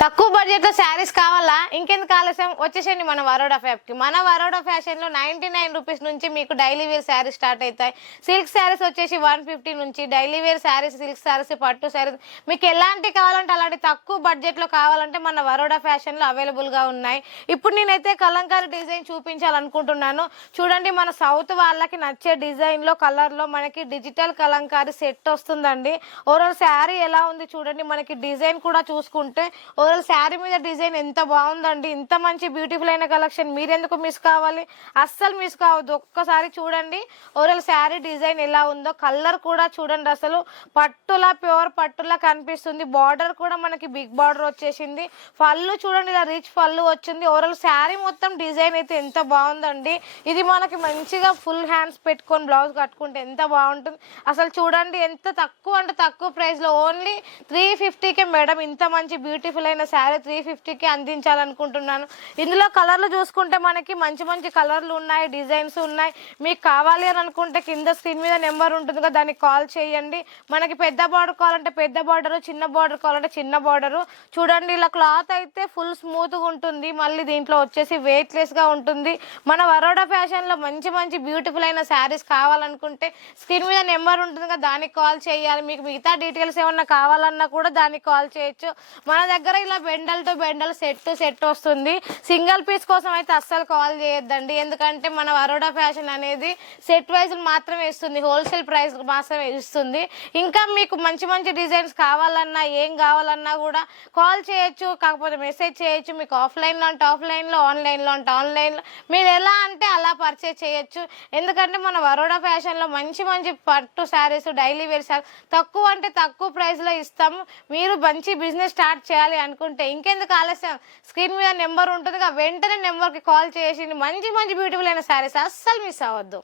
తక్కువ బడ్జెట్లో శారీస్ కావాలా? ఇంకెందుకు ఆలస్యం? వచ్చేసేయండి మన వరోడా ఫ్యాబ్కి. మన వరోడా ఫ్యాషన్లో నైన్టీ నైన్ రూపీస్ నుంచి మీకు డైలీ వేర్ శారీస్ స్టార్ట్ అవుతాయి. సిల్క్ శారీస్ వచ్చేసి వన్ ఫిఫ్టీ నుంచి daily wear saris silk saris పట్టు శారీస్. మీకు ఎలాంటి కావాలంటే అలాంటి తక్కువ బడ్జెట్లో కావాలంటే మన వరోడా ఫ్యాషన్లో అవైలబుల్గా ఉన్నాయి. ఇప్పుడు నేనైతే కలంకారీ డిజైన్ చూపించాలనుకుంటున్నాను. చూడండి మన సౌత్ వాళ్ళకి నచ్చే డిజైన్లో కలర్లో మనకి డిజిటల్ కలంకారీ సెట్ వస్తుందండి. ఓవరాల్ శారీ ఎలా ఉంది చూడండి. మనకి డిజైన్ కూడా చూసుకుంటే ఓవరాల్ శారీ మీద డిజైన్ ఎంత బాగుందండి. ఇంత మంచి బ్యూటిఫుల్ అయిన కలెక్షన్ మీరెందుకు మిస్ కావాలి? అస్సలు మిస్ కావద్దు. ఒక్కసారి చూడండి. ఓవరాల్ శారీ డిజైన్ ఎలా ఉందో కలర్ కూడా చూడండి అసలు. పట్టులా ప్యూర్ పట్టులా కనిపిస్తుంది. బార్డర్ కూడా మనకి బిగ్ బార్డర్ వచ్చేసింది. పళ్ళు చూడండి ఇలా రిచ్ పళ్ళు వచ్చింది. ఓవరాల్ శారీ మొత్తం డిజైన్ అయితే ఎంత బాగుందండి. ఇది మనకి మంచిగా ఫుల్ హ్యాండ్స్ పెట్టుకొని బ్లౌజ్ కట్టుకుంటే ఎంత బాగుంటుంది. అసలు చూడండి ఎంత తక్కువ అంటే తక్కువ ప్రైస్లో ఓన్లీ త్రీ ఫిఫ్టీకే మేడం ఇంత మంచి బ్యూటిఫుల్ అయిన శారీ త్రీ ఫిఫ్టీకి అందించాలనుకుంటున్నాను. ఇందులో కలర్లు చూసుకుంటే మనకి మంచి మంచి కలర్లు ఉన్నాయి డిజైన్స్ ఉన్నాయి. మీకు కావాలి అని అనుకుంటే కింద స్క్రీన్ మీద నెంబర్ ఉంటుంది కదా దానికి కాల్ చేయండి. మనకి పెద్ద బార్డర్ కావాలంటే పెద్ద బార్డరు చిన్న బార్డర్ కావాలంటే చిన్న బార్డరు చూడండి ఇలా క్లాత్ అయితే ఫుల్ స్మూత్గా ఉంటుంది. మళ్ళీ దీంట్లో వచ్చేసి వెయిట్లెస్గా ఉంటుంది. మన వరోడా ఫ్యాషన్లో మంచి మంచి బ్యూటిఫుల్ అయిన శారీస్ కావాలనుకుంటే స్క్రీన్ మీద నెంబర్ ఉంటుంది కదా దానికి కాల్ చేయాలి. మీకు మిగతా డీటెయిల్స్ ఏమన్నా కావాలన్నా కూడా దానికి కాల్ చేయొచ్చు. మన దగ్గర ఇట్లా బెండల్ బెండలు బెండల్ సెట్ సెట్ వస్తుంది. సింగిల్ పీస్ కోసం అయితే అస్సలు కాల్ చేయొద్దండి. ఎందుకంటే మన వరోడా ఫ్యాషన్ అనేది సెట్ వైజ్ మాత్రమే ఇస్తుంది. హోల్సేల్ ప్రైస్ మాత్రమే ఇస్తుంది. ఇంకా మీకు మంచి మంచి డిజైన్స్ కావాలన్నా ఏం కావాలన్నా కూడా కాల్ చేయొచ్చు కాకపోతే మెసేజ్ చేయొచ్చు. మీకు ఆఫ్లైన్లో అంటే ఆఫ్లైన్లో ఆన్లైన్లో అంటే ఆన్లైన్లో మీరు ఎలా అంటే అలా పర్చేజ్ చేయొచ్చు. ఎందుకంటే మన వరోడా ఫ్యాషన్లో మంచి మంచి పట్టు శారీస్ డైలీ వేర్ శారీ తక్కువ అంటే తక్కువ ప్రైస్లో ఇస్తాము. మీరు మంచి బిజినెస్ స్టార్ట్ చేయాలి అనుకుంటే ఇంకెందుకు ఆలస్యం? స్క్రీన్ మీద నెంబర్ ఉంటుంది వెంటనే నెంబర్కి కాల్ చేసి మంచి మంచి బ్యూటిఫుల్ అయిన శారీస్ అస్సలు మిస్ అవ్వద్దు.